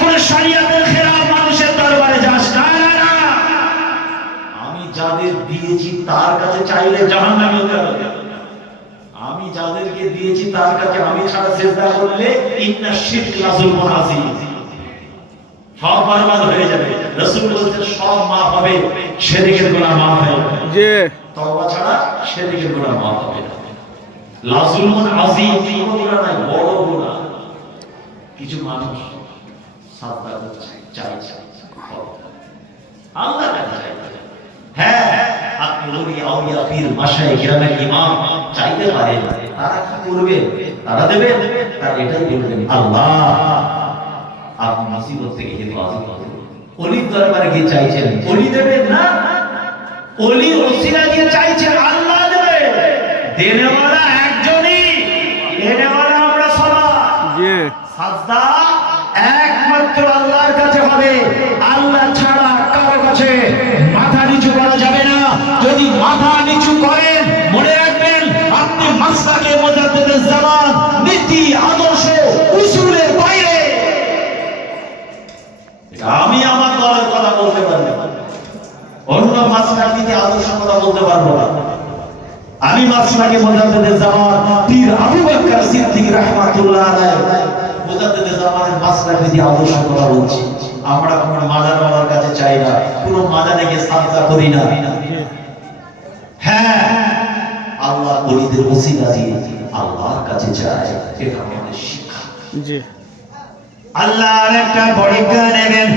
কোন শরিয়াতের খেলাফ মানুষের দরবারে যাস না আমি যাদের দিয়েছি তার কাছে চাইলে জাহান্নামে হতে হবে। আমি যাদেরকে দিয়েছি তার কাছে আমি ছাড়া চেষ্টা করলে ইন্না শিরক লাজুল মুনাজিম সব বরবাদ হয়ে যাবে। রাসূল বলছেন সব মাফ হবে শিরকের গুনাহ মাফ হবে জি। তওবা ছাড়া শিরকের গুনাহ মাফ হবে না। লাজুলুন আযীম ছোট বড় গুনাহ। কিছু মানুষ সাজদা করছে চাই চাই আল্লাহ হ্যাঁ আপনি ওলি আউলিয়া পীর মাশায়ে গ্রামের ইমাম চাইতে পারে তারা কি করবে তারা দেবে তারা এটাই বলবেন আল্লাহ আপনি মুসিবত থেকে হেফাজত করুন অলির দরবারে গিয়ে চাইছেন অলি দেবেন না অলি ওসিলা দিয়ে চাইছে আল্লাহ দেবে দেনেওয়ালা একজনই দেনেওয়ালা আমরা সবাই সাজদা কাছে হবে। আল্লাহ ছাড়া কারও কাছে মাথা নিচু করা যাবে না। যদি মাথা নিচু করেন, মনে রাখবেন, আপনি মাসলাকে মোজাদ্দেদের জামান নীতি, আদর্শ, উসুলের বাইরে। আমি আমার দলের কথা বলতে পারি। অন্য মাসলাক দিতে আদর্শ কথা বলতে পারব না। আমি মাসলাকে মোজাদ্দেদের জামান পীর আবু বকর সিদ্দিক রাহমাতুল্লাহ আলাইহি। মোজাদ্দেদের আমাদের মাসলাক দিতে আদর্শ করা বলছি আমরা কোনো মাজার বাবার কাছে চাই না কোনো মাজারে গিয়ে সাজদা করি না। হ্যাঁ আল্লাহ ওলিদের ওসিলা দিয়ে আল্লাহর কাছে চাই এটা আমাদের শিক্ষা। জি। আল্লাহর একটা বড় নেবেন।